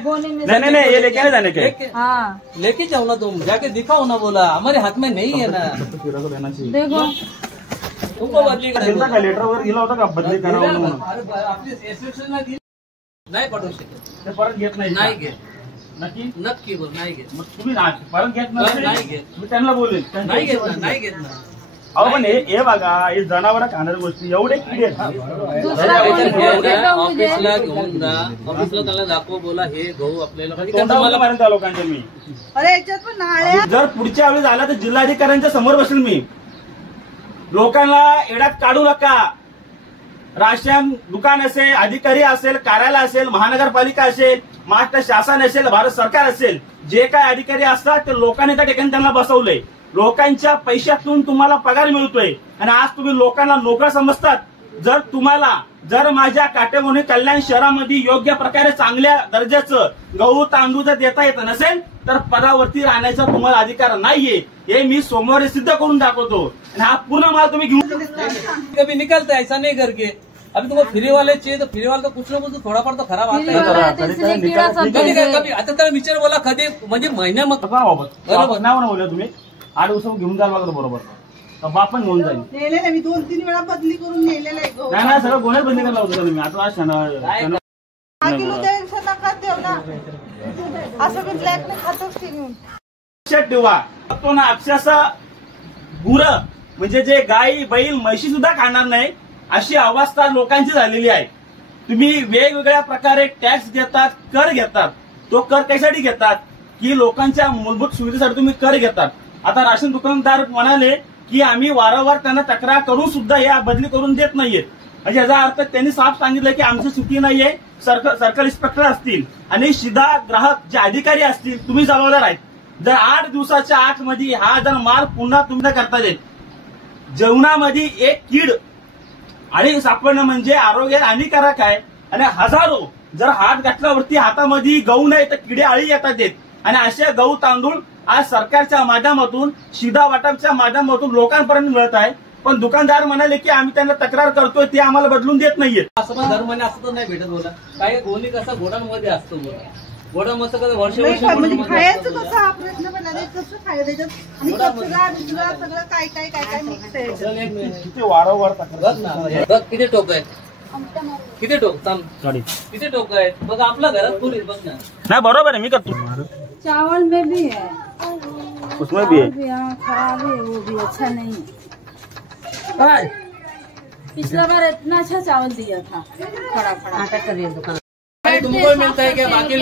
नहीं नहीं, ये लेके नहीं जाने के। हाँ लेके जाओ ना, तुम जाके दिखाओ ना, बोला हमारे हाथ में नहीं है ना। देखो तुमको बदली का लेटर वगैरे दिला होता का बदली करावं म्हणून? आपली एसोसिएशनला दिली नाही पाठवू शकत, ते परत घेत नाही घेत, नक्की नक्की बोल नाही घेत, मग तुम्ही परत घेत नाही घेत, मी त्यांना बोलेल, नाही घेत ना, नाही घेत ना। अहो पण हे बघा, हे जनावर खाणाऱ्या गोष्टी एवढे किडे ऑफिसला घेऊन जा, ऑफिसला त्याला दाखव, बोला हे गहू आपल्याला तोंडावर मारेन त्या लोकांच्या मी। अरे याच्यात पण नाळ्या, जर पुढच्या वेळी झाला तर जिल्हाधिकाऱ्यांच्या समोर बसेल मी। लोकांना एडात काढू नका। राशन दुकान असेल, अधिकारी असेल, कार्यालय असेल, महानगरपालिका असेल, महाराष्ट्र शासन असेल, भारत सरकार असेल, जे काय अधिकारी असतात ते लोकांनी त्या ठिकाणी त्यांना बसवलंय। लोकांच्या पैशातून तुम्हाला पगार मिळतोय आणि आज तुम्ही लोकांना नोकर समजतात। जर माझ्या काटेकोणी कल्याण शहरामध्ये योग्य प्रकारे चांगल्या दर्जाचं गहू तांदूळ जर देता येत नसेल तर पदावरती राहण्याचा तुम्हाला अधिकार नाहीये, हे मी सोमवारी सिद्ध करून दाखवतो। आणि हा पूर्ण माल तुम्ही घेऊन कभी निकलता है, ऐसा नहीं करके। अभी तुमको फ्री वाले चाहिए तो फ्री वाले तो कुछ ना कुछ तो थोड़ा फार तो खराब आता है। कभी आता तर विचार बोला कधी म्हणजे महिन्या मग बरोबर नाव बोलला तुम्ही 8 दिवस घेऊन जाल बरोबर, बापन घेऊन जाईल। नेलेलं मी 2-3 वेळा बदली करून नेलेलं आहे गहू। नाही सगळं गोण्यात बदली करायला होतं तुम्ही। आता आज किलो द्यायचं नका देऊ ना, असं मी ब्लॅक खातोच की घेऊन। लक्षात ठेवा, तो ना अक्षरशः गुरं म्हणजे जे गाई बैल म्हशी सुद्धा खाणार नाही अशी अवस्था लोकांची झालेली आहे। तुम्ही वेगवेगळ्या प्रकारे टॅक्स घेतात, कर घेतात। तो कर कशासाठी घेतात की लोकांच्या मूलभूत सुविधेसाठी तुम्ही कर घेतात। आता राशन दुकानदार म्हणाले की आम्ही वारंवार त्यांना तक्रार करून सुद्धा या बदली करून देत नाहीयेत। म्हणजे याचा अर्थ त्यांनी साफ सांगितलं की आमची चुकी नाहीये, सर्कल इन्स्पेक्टर असतील आणि सीधा ग्राहक जे अधिकारी असतील तुम्ही जबाबदार आहेत। जर 8 दिवसाच्या आत मध्ये हा जर माल पुन्हा तुम्ही करता येईल, जेवणामध्ये एक कीड आणि सापडणं म्हणजे आरोग्याला हानिकारक आहे। आणि हजारो जर हात घातल्यावरती हातामध्ये गहू नाही तर किडे आळी येतात आणि असे गहू तांदूळ आज सरकारच्या माध्यमातून सीधा वाटपच्या माध्यमातून लोकांपर्यंत मिळत आहे। पण दुकानदार म्हणाले की आम्ही त्यांना तक्रार करतोय, ते आम्हाला बदलून देत नाहीये। असं पण दर महिने असं तर नाही भेटत बोला, काही गोणी कसा गोडांमध्ये असतो बोला, गोडांमध्ये कसं वर्ष खायचं कसं हा प्रश्न पण आहे, कसं खायचं त्याच्यात आणि सगळं काय मिक्स आहे। किती वारंवार तक्रार बघ किती टोक आहेत, किती टोक किती टोक आहेत बघ, आपल्या घरात पुरी बघ ना। नाही बरोबर आहे, मी करतो। चावल में भी है, उसमें भी है, खराब है, वो भी अच्छा नहीं है। पिछला बार इतना अच्छा चावल दिया था, खड़ा आटा करिए दुकान। तुमको मिलता है क्या बाकी